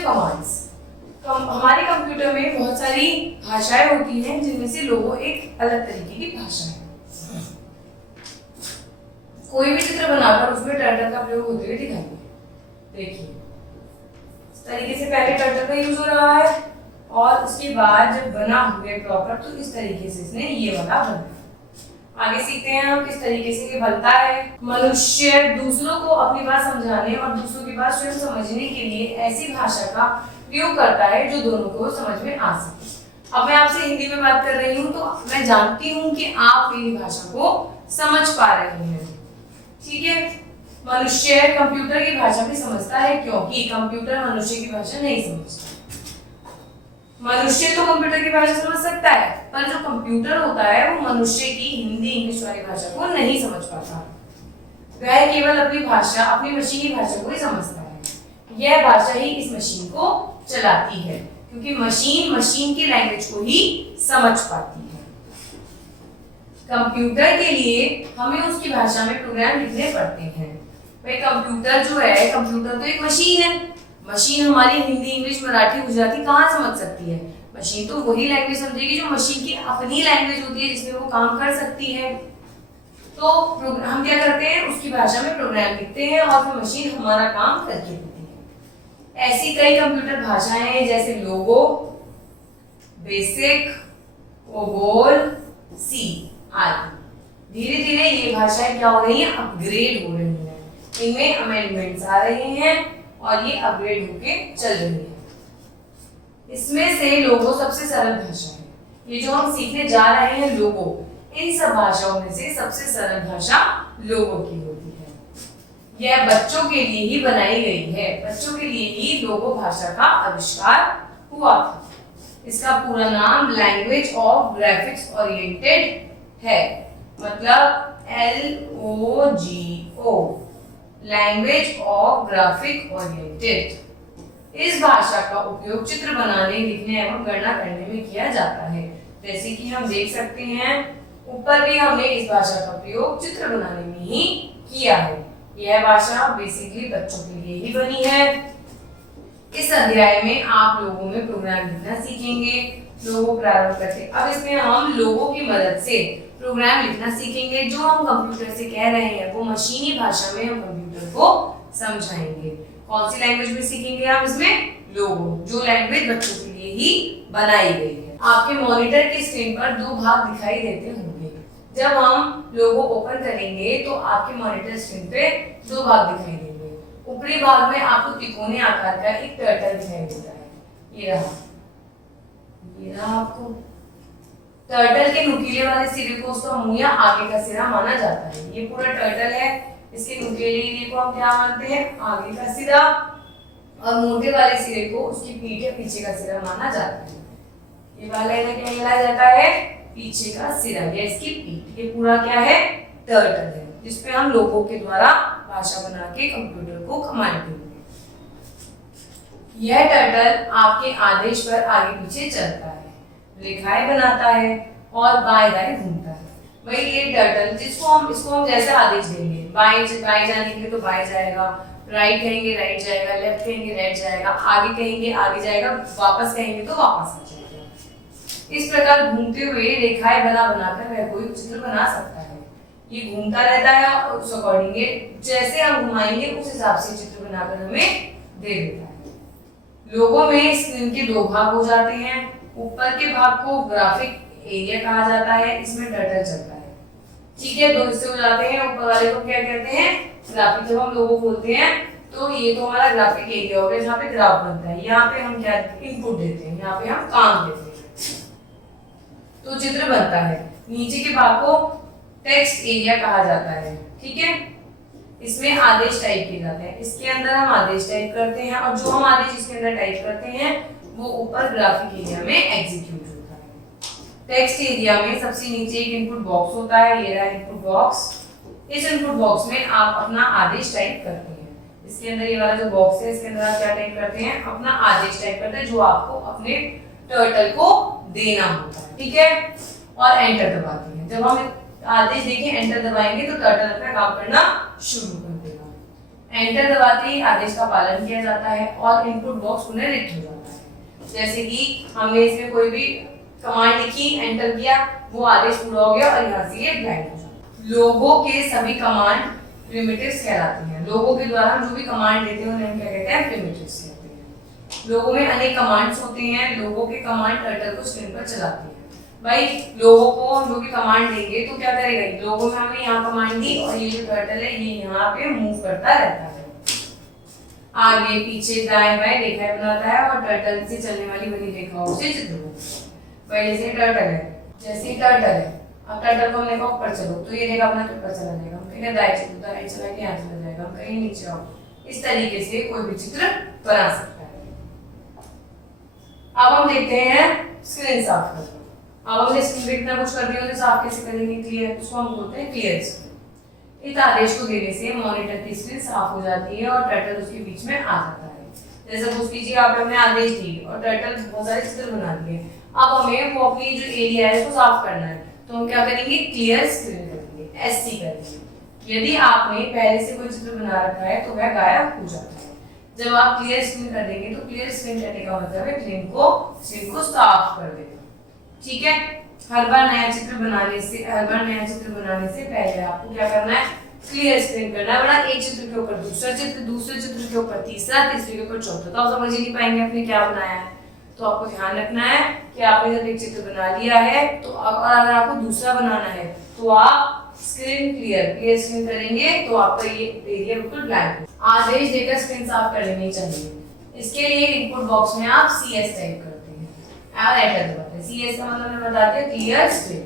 सिर्फ कमांड्स। हमारे कंप्यूटर में बहुत सारी भाषाएं होती हैं जिनमें से लोगो एक अलग तरीके की भाषा है। कोई भी चित्र बनाकर उसमें टर्टल का प्रयोग होते हुए दिखाइए। देखिए इस तरीके से पहले टर्टल का यूज हो रहा है और उसके बाद जब बना हुए प्रॉपर तो इस तरीके से इसने ये वाला बना। आगे सीखते हैं हम किस तरीके से ये बनता है। मनुष्य दूसरों को अपनी बात समझाने और दूसरों की बात स्वयं समझने के लिए ऐसी भाषा का प्रयोग करता है जो दोनों को समझ में आ सके। अब मैं आपसे हिंदी में बात कर रही हूँ तो मैं जानती हूँ कि आप मेरी भाषा को समझ पा रहे हैं, ठीक है। मनुष्य कंप्यूटर की भाषा भी समझता है क्योंकि कंप्यूटर मनुष्य की भाषा नहीं समझता। मनुष्य तो कंप्यूटर की भाषा समझ सकता है पर जो कंप्यूटर होता है वो मनुष्य की हिंदी इंग्लिश वाली भाषा को नहीं समझ पाता। वह केवल अपनी भाषा, अपनी मशीनी भाषा को ही समझता है। यह भाषा ही इस मशीन को चलाती है क्योंकि मशीन की लैंग्वेज को ही समझ पाती है। कंप्यूटर के लिए हमें उसकी भाषा में प्रोग्राम लिखने पड़ते हैं। भाई कंप्यूटर जो है, कंप्यूटर तो एक मशीन है। मशीन हमारी हिंदी इंग्लिश मराठी गुजराती कहाँ समझ सकती है? मशीन तो वही लैंग्वेज समझेगी जो मशीन की अपनी लैंग्वेज होती है जिसमें वो काम कर सकती है। तो हम क्या करते हैं, उसकी भाषा में प्रोग्राम लिखते हैं और फिर मशीन हमारा काम करके देती है। ऐसी कई कंप्यूटर भाषाएं हैं जैसे लोगो, बेसिक, कोबोल, सी आदि। धीरे धीरे ये भाषाएं क्या हो रही हैं, अपग्रेड हो रही हैं। इनमें अमेंडमेंट्स आ रहे हैं और ये अपग्रेड होके चल रही है। इसमें से लोगो सबसे सरल भाषा है। ये जो हम सीखने जा रहे हैं लोगो, इन सब भाषाओं में से सबसे सरल भाषा लोगो की होती है। यह बच्चों के लिए ही बनाई गई है। बच्चों के लिए ही लोगो भाषा का आविष्कार हुआ था। इसका पूरा नाम लैंग्वेज ऑफ ग्राफिक्स ओरिएंटेड है, मतलब LOGO, language of graphic oriented. इस भाषा का उपयोग चित्र बनाने, लिखने एवं गणना करने में किया जाता है। जैसे कि हम देख सकते हैं ऊपर भी हमने इस भाषा का प्रयोग चित्र बनाने में ही किया है। यह भाषा बेसिकली बच्चों के लिए ही बनी है। इस अध्याय में आप लोगों में प्रोग्राम लिखना सीखेंगे। लोगो प्रारंभ करते, अब इसमें हम लोगों की मदद से प्रोग्राम लिखना सीखेंगे। जो हम कंप्यूटर से कह रहे हैं वो मशीनी भाषा में हम कंप्यूटर को समझाएंगे। कौन सी लैंग्वेज में सीखेंगे आप? इसमें लोगो, जो लैंग्वेज बच्चों के लिए ही बनाई गई है। आपके मॉनिटर की स्क्रीन पर दो भाग दिखाई देते होंगे। जब हम लोगो ओपन करेंगे तो आपके मॉनिटर स्क्रीन पे दो भाग दिखाई देंगे। ऊपरी भाग में आपको तिकोने आकार का एक टर्टल दिखाई देता है। ये रहा आपको टर्टल के नुकीले वाले सिरे को उसका मुंह या आगे का सिरा माना जाता है। ये पूरा टर्टल है, इसके नुकीले हिस्से को हम क्या मानते हैं? आगे का सिरा, और मोटे वाले सिरे को उसकी पीठ या पीछे का सिरा माना जाता है। ये वाला क्या कहलाया जाता है? पीछे का सिरा या इसकी पीठ। ये पूरा क्या है? टर्टल है, जिसपे हम लोगों के द्वारा भाषा बना के कंप्यूटर को कमांड देते हैं। यह टर्टल आपके आदेश पर आगे पीछे चलता है, रेखाएं बनाता है और बाएं दाएं घूमता है। वही ये टर्टल इसको हम जैसे आदेश देंगे, बाएं जाने के लिए तो बाएं जाएगा, राइट कहेंगे राइट जाएगा, लेफ्ट कहेंगे लेफ्ट जाएगा, आगे कहेंगे आगे जाएगा, वापस कहेंगे तो वापस आ जाएगा। इस प्रकार घूमते हुए रेखाएं बनाकर वह कोई चित्र बना सकता है। ये घूमता रहता है और उस अकॉर्डिंग जैसे हम घुमाएंगे उस हिसाब से चित्र बनाकर हमें दे देता है। लोगों में स्क्रीन के दो भाग हो जाते हैं। ऊपर के भाग को ग्राफिक एरिया कहा जाता है, इसमें टर्टल चलता है, ठीक है। दो हिस्से हो जाते हैं। ऊपर वाले को क्या कहते हैं? ग्राफिक। जब हम लोगो खोलते हैं तो ये तो हमारा ग्राफिक एरिया हो गया जहाँ पे ग्राफ बनता है। यहाँ पे हम क्या इनपुट देते हैं, यहाँ पे हम काम देते हैं तो चित्र बनता है। नीचे के भाग को टेक्स्ट एरिया कहा जाता है, ठीक है। इसमें आदेश टाइप किए जाते हैं। इसके अंदर हम आदेश टाइप करते हैं और जो हम आदेश इसके अंदर टाइप करते हैं वो ऊपर ग्राफिक एरिया में एग्जीक्यूट होता है। टेक्स्ट एरिया में सबसे नीचे एक इनपुट बॉक्स होता है। ये रहा इनपुट बॉक्स। इस इनपुट बॉक्स में आप अपना आदेश टाइप करते हैं। इसके अंदर ये वाला जो बॉक्स है इसके अंदर आप क्या टाइप करते हैं? अपना आदेश टाइप करते हैं जो आपको अपने टर्टल को देना होता है, ठीक है। और एंटर दबाते हैं। जब हम आदेश देखें एंटर दबाएंगे तो टर्टल अपना काम करना शुरू कर देगा। एंटर दबाते ही आदेश का पालन किया जाता है और इनपुट बॉक्स पुनः रिक्त हो जाता है। जैसे कि हमने इसमें कोई भी कमांड लिखी, एंटर किया, वो आदेश पूरा हो गया और यहाँ से ये ब्लैंक हो जाता है। लोगों के सभी कमांड प्रिमिटिव्स कहलाती हैं। लोगों के द्वारा जो भी कमांड देते हैं उन्हें क्या कहते हैं? प्रिमिटिव्स कहते हैं। लोगों में अनेक कमांड्स होते हैं। लोगों के कमांड टर्टल को स्क्रीन पर चलाती है। भाई लोगों को हम जो भी कमांड देंगे तो क्या करेगा? लोगों में हमने यहाँ कमांड दी और ये जो टर्टल है ये यहाँ पे मूव करता रहता है, आगे पीछे दाएं बाएं रेखाएं बनाता है और टर्टल से चलने वाली बनी रेखाओं से चित्र बनाता है। जैसे टर्टल है, जैसे टर्टल है, अब टर्टल को हमने कहा ऊपर चलो तो ये रेखा बना के ऊपर चला जाएगा, हम कहेंगे दाएं चलो, दाएं चला के यहाँ चला जाएगा, हम कहेंगे नीचे आओ। इस तरीके से कोई भी चित्र बना सकता है। अब हम देखते हैं स्क्रीन साफ करना। अब हमने स्क्रीन पे इतना कुछ कर दिया तो साफ कैसे करेंगे? क्लियर, उसको हम बोलते हैं क्लियर स्क्रीन। इस आदेश को देने से मॉनिटर की स्क्रीन साफ हो जाती है और टर्टल उसके बीच में आ जाता है। जैसे सपोज कीजिए आपने आदेश दी और टर्टल बहुत सारे चित्र बना दिए, अब हमें वो अपनी जो एरिया है उसको साफ करना है, तो हम क्या करेंगे? क्लियर स्क्रीन करेंगे, एससी करेंगे। यदि आपने पहले से कोई चित्र बना रखा है तो वह गायब हो जाता है। जब आप क्लियर स्क्रीन कर देंगे तो क्लियर स्क्रीन करने का मतलब है स्क्रीन को साफ कर देना। ठीक है, हर बार नया चित्र बनाने से पहले आपको क्या करना है? क्लियर स्क्रीन करना है, वरना एक चित्र के ऊपर दूसरा चित्र, दूसरे चित्र के ऊपर तीसरा, तीसरे के ऊपर चौथा, तो आप समझ ही नहीं पाएंगे आपने क्या बनाया है। तो आपको ध्यान रखना है कि आपने जब एक चित्र बना लिया है तो और अगर आपको दूसरा बनाना है तो आप क्लियर स्क्रीन करेंगे तो आपका ये एरिया बिल्कुल ब्लैंक हो। आदेश देकर स्क्रीन साफ कर लेनी चाहिए। इसके लिए इनपुट बॉक्स में आप CS टाइप करते हैं और एंटर दबाते हैं। CS का मतलब मैंने बता दिया क्लियर स्क्रीन।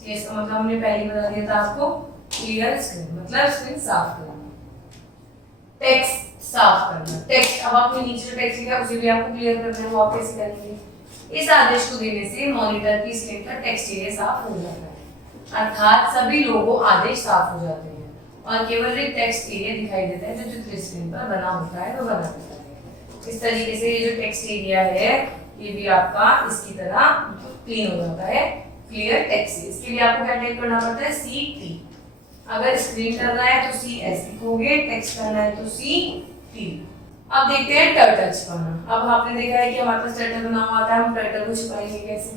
CS का मतलब हमने पहले बता दिया था आपको, क्लियर स्क्रीन मतलब स्क्रीन साफ करना। टेक्स्ट साफ करना, टेक्स्ट, अब आपने नीचे जो टेक्स्ट लिखा उसे भी आपको क्लियर करना है, वो आप कैसे करेंगे? इस आदेश को देने से मॉनिटर की स्क्रीन का टेक्स्ट एरिया साफ हो जाता है, अर्थात सभी लोगो आदेश साफ हो जाते हैं और केवल एक टेक्स्ट एरिया दिखाई देता है जो चित्र स्क्रीन पर बना होता है वो बना होता है। इस तरीके से ये जो टेक्स्ट एरिया है ये भी आपका इसकी तरह क्लीन हो जाता है, क्लियर टेक्स्ट। इसके लिए आपको क्या टाइप करना पड़ता है? CT। अगर स्क्रीन करना है तो CS लिखोगे, टेक्स्ट करना है तो CT। अब देखते हैं टर्टल छिपाना। अब आपने देखा है कि हमारे पास टर्टल बना हुआ था, हम टर्टल को छिपाएंगे कैसे?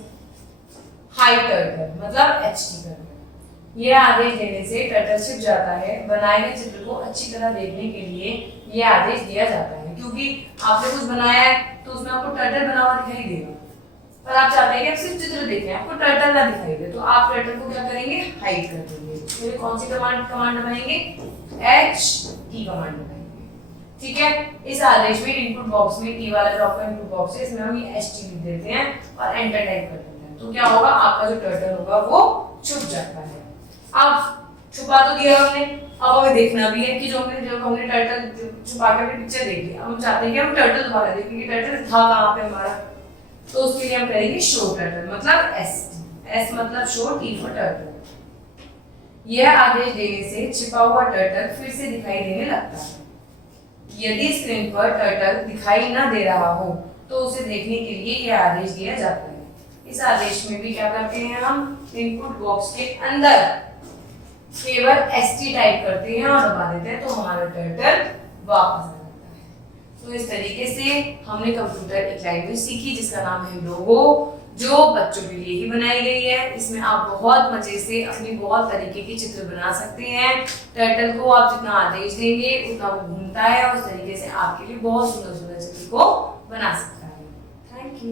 हाइड टर्टल मतलब HT टर्टल। यह आदेश देने से टर्टल छिप जाता है। बनाए गए चित्र को अच्छी तरह देखने के लिए यह आदेश दिया जाता है, क्योंकि आपने कुछ बनाया है तो उसमें आपको टर्टल बना हुआ दिखाई देगा, पर आप चाहते हैं कि आप सिर्फ चित्र देखें, आपको टर्टल ना दिखाई दे, तो आप टर्टल को क्या करेंगे? हाइड कर देंगे। फिर कौन सी कमांड दबाएंगे? HT कमांड दबाएंगे। ठीक है, इस आदेश में इनपुट बॉक्स में T वाला जो आपका इनपुट बॉक्स है इसमें हम ये HT लिख देते हैं और एंटर टाइप कर देते हैं, तो क्या होगा? आपका जो टर्टल होगा वो छुप जाता है। अब छुपा तो दिया हमने, अब हमें देखना भी है कि जो हमने टर्टल छुपा के अपनी पिक्चर देखी, अब हम चाहते हैं कि हम टर्टल दोबारा देखें कि टर्टल था कहाँ पे हमारा, तो उसके लिए हम करेंगे शो टर्टल मतलब S मतलब शो, T फॉर टर्टल। यह आदेश देने से छिपा हुआ टर्टल फिर से दिखाई देने लगता है। यदि स्क्रीन पर टर्टल दिखाई ना दे रहा हो तो उसे देखने के लिए यह आदेश दिया जाता है। इस आदेश में भी क्या करते हैं? हम इनपुट बॉक्स के अंदर केवल ST टाइप करते हैं और दबा देते हैं तो हमारा टर्टल वापस आ जाता है। तो इस तरीके से हमने कंप्यूटर एक लैंग्वेज सीखी जिसका नाम है लोगो, जो बच्चों के लिए ही बनाई गई है। इसमें आप बहुत मजे से अपनी बहुत तरीके के चित्र बना सकते हैं। टर्टल को आप जितना आदेश देंगे उतना वो घूमता है और इस तरीके से आपके लिए बहुत सुंदर सुंदर चित्र को बना सकता है। Thank you.